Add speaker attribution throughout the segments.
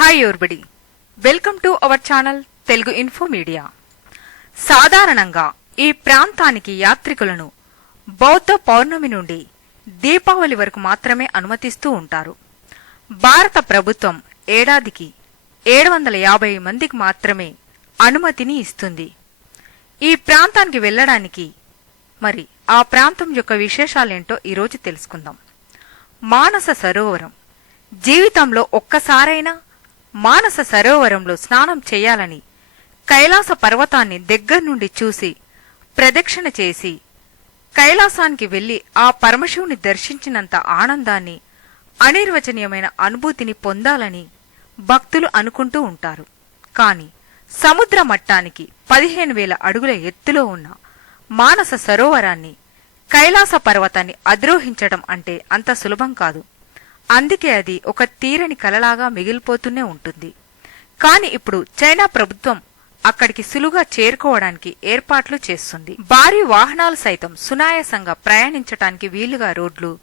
Speaker 1: Hi everybody welcome to our channel Telugu info media సాధారణంగా ఈ ప్రాంతానికి యాత్రికులను బౌద్ధ పౌర్ణమి నుండి దీపావళి వరకు మాత్రమే అనుమతిస్తూ ఉంటారు. భారత ప్రభుత్వం ఏడాదికి ఏడు వందల యాభై మందికి మాత్రమే అనుమతిని ఇస్తుంది. ఈ ప్రాంతానికి వెళ్ళడానికి మరి ఆ ప్రాంతం యొక్క విశేషాలేంటో ఈరోజు తెలుసుకుందాం. మానస సరోవరం జీవితంలో ఒక్కసారైనా మానస సరోవరంలో స్నానం చేయాలని కైలాస పర్వతాన్ని దగ్గర నుండి చూసి ప్రదక్షిణ చేసి కైలాసానికి వెళ్ళి ఆ పరమశివుని దర్శించినంత ఆనందాన్ని అనిర్వచనీయమైన అనుభూతిని పొందాలని భక్తులు అనుకుంటూ ఉంటారు. కాని సముద్ర మట్టానికి పదిహేను వేల అడుగుల ఎత్తులో ఉన్న మానస సరోవరాన్ని కైలాస పర్వతాన్ని అధిరోహించడం అంటే అంత సులభం కాదు. అందుకే అది ఒక తీరని కలలాగా మిగిలిపోతూనే ఉంటుంది. కాని ఇప్పుడు చైనా ప్రభుత్వం అక్కడికి సులువుగా చేరుకోవడానికి ఏర్పాట్లు చేస్తుంది. భారీ వాహనాలు సైతం సునాయాసంగా ప్రయాణించటానికి వీలుగా రోడ్లు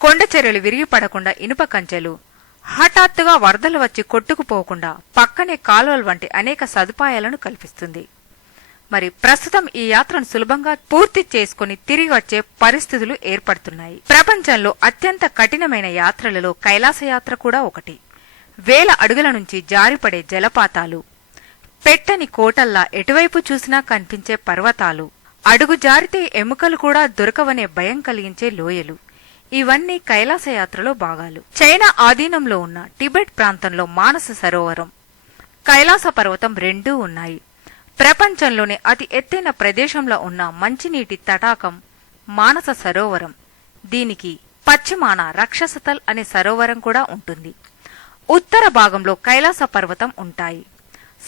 Speaker 1: కొండ చర్యలు విరిగిపడకుండా ఇనుప కంచెలు హఠాత్తుగా వరదలు వచ్చి కొట్టుకుపోకుండా పక్కనే కాలువలు వంటి అనేక సదుపాయాలను కల్పిస్తుంది. మరి ప్రస్తుతం ఈ యాత్రను సులభంగా పూర్తి చేసుకుని తిరిగి వచ్చే పరిస్థితులు ఏర్పడుతున్నాయి. ప్రపంచంలో అత్యంత కఠినమైన యాత్రలలో కైలాస యాత్ర కూడా ఒకటి. వేల అడుగుల నుంచి జారిపడే జలపాతాలు పెట్టని కోటల్లా ఎటువైపు చూసినా కనిపించే పర్వతాలు అడుగు జారితే ఎముకలు కూడా దొరకవనే భయం కలిగించే లోయలు. ఇవన్నీ కైలాస యాత్రలో భాగాలు. చైనా ఆధీనంలో ఉన్న టిబెట్ ప్రాంతంలో మానస సరోవరం కైలాస పర్వతం రెండూ ఉన్నాయి. ప్రపంచంలోనే అతి ఎత్తైన ప్రదేశంలో ఉన్న మంచినీటి తటాకం మానస సరోవరం. దీనికి పశ్చిమాన రక్షసతల్ అనే సరోవరం కూడా ఉంటుంది. ఉత్తర భాగంలో కైలాస పర్వతం ఉంటాయి.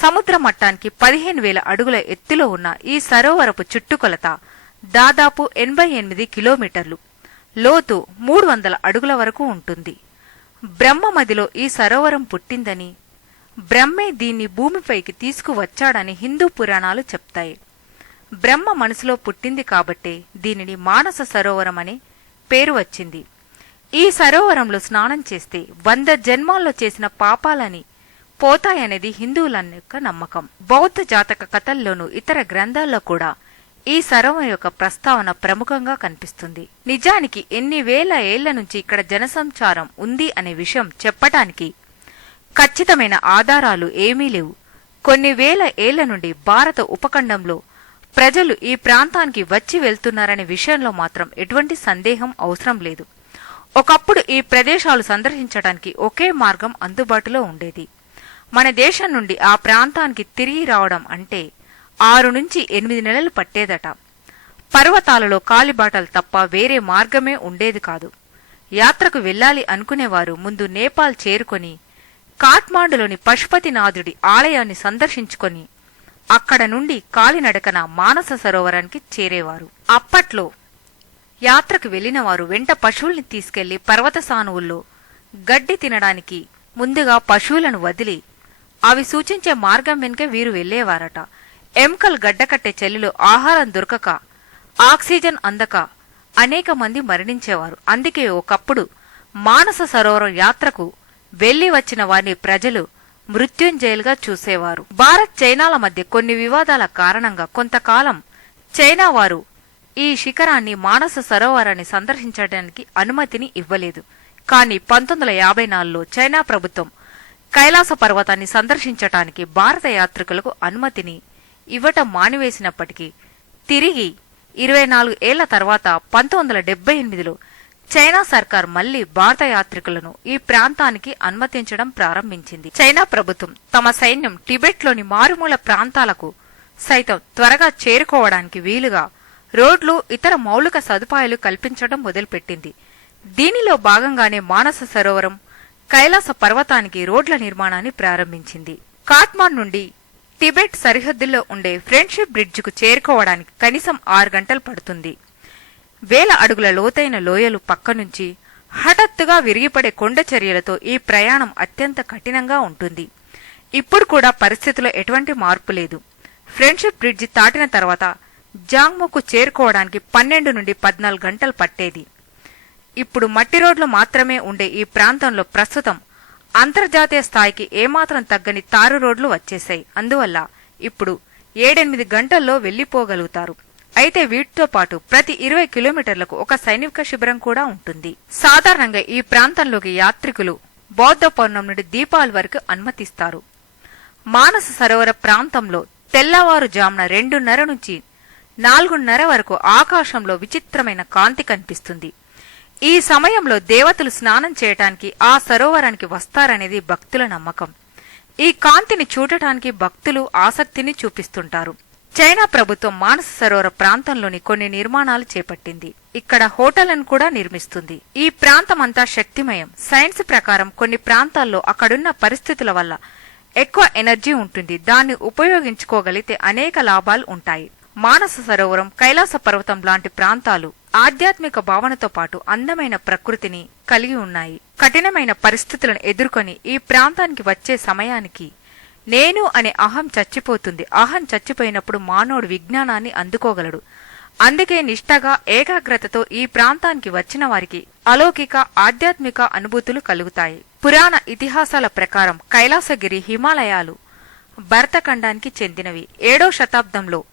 Speaker 1: సముద్ర మట్టానికి పదిహేను వేల అడుగుల ఎత్తులో ఉన్న ఈ సరోవరపు చుట్టుకొలత దాదాపు ఎనభై ఎనిమిది కిలోమీటర్లు. లోతు మూడు వందల అడుగుల వరకు ఉంటుంది. బ్రహ్మమదిలో ఈ సరోవరం పుట్టిందని బ్రహ్మే దీన్ని భూమిపైకి తీసుకువచ్చాడని హిందూ పురాణాలు చెప్తాయి. బ్రహ్మ మనసులో పుట్టింది కాబట్టే దీనిని మానస సరోవరం అనే పేరు వచ్చింది. ఈ సరోవరంలో స్నానం చేస్తే వంద జన్మాల్లో చేసిన పాపాలని పోతాయనేది హిందువుల యొక్క నమ్మకం. బౌద్ధ జాతక కథల్లోనూ ఇతర గ్రంథాల్లో కూడా ఈ సరోవరం యొక్క ప్రస్తావన ప్రముఖంగా కనిపిస్తుంది. నిజానికి ఎన్ని వేల ఏళ్ళ నుంచి ఇక్కడ జనసంచారం ఉంది అనే విషయం చెప్పటానికి ఖచ్చితమైన ఆధారాలు ఏమీ లేవు. కొన్ని వేల ఏళ్ళ నుండి భారత ఉపఖండంలో ప్రజలు ఈ ప్రాంతానికి వచ్చి వెళ్తున్నారనే విషయంలో మాత్రం ఎటువంటి సందేహం అవసరం లేదు. ఒకప్పుడు ఈ ప్రదేశాలు సందర్శించడానికి ఒకే మార్గం అందుబాటులో ఉండేది. మన దేశం నుండి ఆ ప్రాంతానికి తిరిగి రావడం అంటే ఆరు నుంచి ఎనిమిది నెలలు పట్టేదట. పర్వతాలలో కాలిబాటలు తప్ప వేరే మార్గమే ఉండేది కాదు. యాత్రకు వెళ్ళాలి అనుకునేవారు ముందు నేపాల్ చేరుకొని కాట్మాండులోని పశుపతినాథుడి ఆలయాన్ని సందర్శించుకొని అక్కడ నుండి కాలినడకన మానస సరోవరానికి చేరేవారు. అప్పట్లో యాత్రకు వెళ్ళిన వారు వెంట పశువుల్ని తీసుకెళ్ళి పర్వత సానువుల్లో గడ్డి తినడానికి ముందుగా పశువులను వదిలి అవి సూచించే మార్గం వెనుక వీరు వెళ్ళేవారట ఎముకలు గడ్డకట్టే చెల్లెలు ఆహారం దొరకక ఆక్సిజన్ అందక అనేక మంది మరణించేవారు. అందుకే ఒకప్పుడు మానస సరోవరం యాత్రకు వెళ్ళి వచ్చిన వారిని ప్రజలు మృత్యుంజయులుగా చూసేవారు. భారత్ చైనాల మధ్య కొన్ని వివాదాల కారణంగా కొంతకాలం చైనా వారు ఈ శిఖరాన్ని మానస సరోవరాన్ని సందర్శించడానికి అనుమతిని ఇవ్వలేదు. కానీ పంతొమ్మిది వందల యాభై నాలుగులో చైనా ప్రభుత్వం కైలాస పర్వతాన్ని సందర్శించటానికి భారత యాత్రికులకు అనుమతిని ఇవ్వటం మానివేసినప్పటికీ తిరిగి ఇరవై నాలుగు ఏళ్ళ తర్వాత పంతొమ్మిది వందల డెబ్బై ఎనిమిదిలో చైనా సర్కార్ మళ్ళీ భారత యాత్రికులను ఈ ప్రాంతానికి అనుమతించడం ప్రారంభించింది. చైనా ప్రభుత్వం తమ సైన్యం టిబెట్లోని మారుమూల ప్రాంతాలకు సైతం త్వరగా చేరుకోవడానికి వీలుగా రోడ్లు ఇతర మౌలిక సదుపాయాలు కల్పించడం మొదలుపెట్టింది. దీనిలో భాగంగానే మానస సరోవరం కైలాస పర్వతానికి రోడ్ల నిర్మాణాన్ని ప్రారంభించింది. కాట్మాండ్ నుండి టిబెట్ సరిహద్దుల్లో ఉండే ఫ్రెండ్షిప్ బ్రిడ్జ్కు చేరుకోవడానికి కనీసం ఆరు గంటలు పడుతుంది. వేల అడుగుల లోతైన లోయలు పక్క నుంచి హఠాత్తుగా విరిగిపడే కొండ చర్యలతో ఈ ప్రయాణం అత్యంత కఠినంగా ఉంటుంది. ఇప్పుడు కూడా పరిస్థితిలో ఎటువంటి మార్పు లేదు. ఫ్రెండ్షిప్ బ్రిడ్జి దాటిన తర్వాత జాంగ్ముకు చేరుకోవడానికి పన్నెండు నుండి పద్నాలుగు గంటలు పట్టేది. ఇప్పుడు మట్టి రోడ్లు మాత్రమే ఉండే ఈ ప్రాంతంలో ప్రస్తుతం అంతర్జాతీయ స్థాయికి ఏమాత్రం తగ్గని తారు రోడ్లు వచ్చేశాయి. అందువల్ల ఇప్పుడు ఏడెనిమిది గంటల్లో వెళ్ళిపోగలుగుతారు అయితే వీటితో పాటు ప్రతి ఇరవై కిలోమీటర్లకు ఒక సైనిక శిబిరం కూడా ఉంటుంది. సాధారణంగా ఈ ప్రాంతంలోకి యాత్రికులు బౌద్ధ పౌర్ణం నుండి దీపావళి వరకు అనుమతిస్తారు. మానస సరోవర ప్రాంతంలో తెల్లవారుజామున రెండున్నర నుంచి నాలుగున్నర వరకు ఆకాశంలో విచిత్రమైన కాంతి కనిపిస్తుంది. ఈ సమయంలో దేవతలు స్నానం చేయటానికి ఆ సరోవరానికి వస్తారనేది భక్తుల నమ్మకం. ఈ కాంతిని చూడటానికి భక్తులు ఆసక్తిని చూపిస్తుంటారు. చైనా ప్రభుత్వం మానస సరోవర ప్రాంతంలోని కొన్ని నిర్మాణాలు చేపట్టింది. ఇక్కడ హోటళ్ళను కూడా నిర్మిస్తుంది. ఈ ప్రాంతం అంతా శక్తిమయం. సైన్స్ ప్రకారం కొన్ని ప్రాంతాల్లో అక్కడున్న పరిస్థితుల వల్ల ఎక్కువ ఎనర్జీ ఉంటుంది. దాన్ని ఉపయోగించుకోగలిగితే అనేక లాభాలు ఉంటాయి. మానస సరోవరం కైలాస పర్వతం లాంటి ప్రాంతాలు ఆధ్యాత్మిక భావనతో పాటు అందమైన ప్రకృతిని కలిగి ఉన్నాయి. కఠినమైన పరిస్థితులను ఎదుర్కొని ఈ ప్రాంతానికి వచ్చే సమయానికి నేను అనే అహం చచ్చిపోతుంది. అహం చచ్చిపోయినప్పుడు మానవుడు విజ్ఞానాన్ని అందుకోగలడు. అందుకే నిష్టగా ఏకాగ్రతతో ఈ ప్రాంతానికి వచ్చిన వారికి అలౌకిక ఆధ్యాత్మిక అనుభూతులు కలుగుతాయి. పురాణ ఇతిహాసాల ప్రకారం కైలాసగిరి హిమాలయాలు భరతఖండానికి చెందినవి. ఏడో శతాబ్దంలో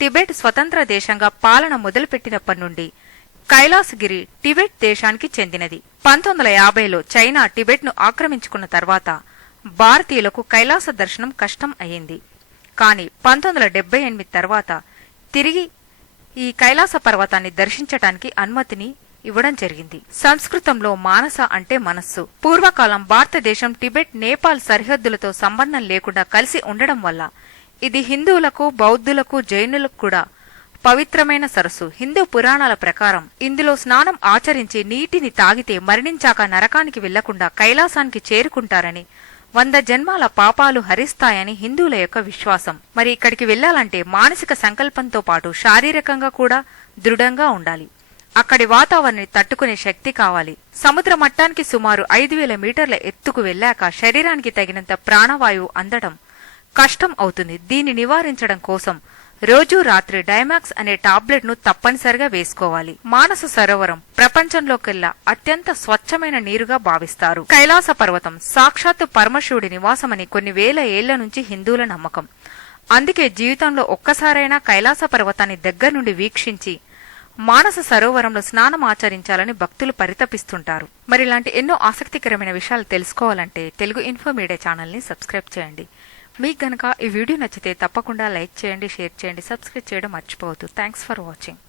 Speaker 1: టిబెట్ స్వతంత్ర దేశంగా పాలన మొదలుపెట్టినప్పటి నుండి కైలాసగిరి టిబెట్ దేశానికి చెందినది. పంతొమ్మిది వందల యాభైలో చైనా టిబెట్ను ఆక్రమించుకున్న తర్వాత భారతీయులకు కైలాస దర్శనం కష్టం అయింది కాని పంతొమ్మిది వందల డెబ్బై ఎనిమిది తర్వాత తిరిగి ఈ కైలాస పర్వతాన్ని దర్శించటానికి అనుమతిని ఇవ్వడం జరిగింది. సంస్కృతంలో మానస అంటే మనస్సు. పూర్వకాలం భారతదేశం టిబెట్ నేపాల్ సరిహద్దులతో సంబంధం లేకుండా కలిసి ఉండడం వల్ల ఇది హిందువులకు బౌద్ధులకు జైనులకు కూడా పవిత్రమైన సరస్సు. హిందూ పురాణాల ప్రకారం ఇందులో స్నానం ఆచరించి నీటిని తాగితే మరణించాక నరకానికి వెళ్ళకుండా కైలాసానికి చేరుకుంటారని వంద జన్మాల పాపాలు హరిస్తాయని హిందువుల యొక్క విశ్వాసం. మరి ఇక్కడికి వెళ్ళాలంటే మానసిక సంకల్పంతో పాటు శారీరకంగా కూడా దృఢంగా ఉండాలి. అక్కడి వాతావరణాన్ని తట్టుకునే శక్తి కావాలి. సముద్ర మట్టానికి సుమారు ఐదు వేల మీటర్ల ఎత్తుకు వెళ్ళాక శరీరానికి తగినంత ప్రాణవాయువు అందడం కష్టం అవుతుంది. దీన్ని నివారించడం కోసం రోజూ రాత్రి డైమాక్స్ అనే టాబ్లెట్ను తప్పనిసరిగా వేసుకోవాలి. మానస సరోవరం ప్రపంచంలోకెల్లా అత్యంత స్వచ్ఛమైన నీరుగా భావిస్తారు. కైలాస పర్వతం సాక్షాత్తు పరమశివుడి నివాసమని కొన్ని వేల ఏళ్ళ నుంచి హిందువుల నమ్మకం. అందుకే జీవితంలో ఒక్కసారైనా కైలాస పర్వతాన్ని దగ్గర నుండి వీక్షించి మానస సరోవరంలో స్నానం ఆచరించాలని భక్తులు పరితపిస్తుంటారు. మరి ఇలాంటి ఎన్నో ఆసక్తికరమైన విషయాలు తెలుసుకోవాలంటే తెలుగు ఇన్ఫోమీడియా ఛానల్ని సబ్స్క్రైబ్ చేయండి. మీకు గనక ఈ వీడియో నచ్చితే తప్పకుండా లైక్ చేయండి షేర్ చేయండి సబ్స్క్రైబ్ చేయడం మర్చిపోవద్దు. Thanks for watching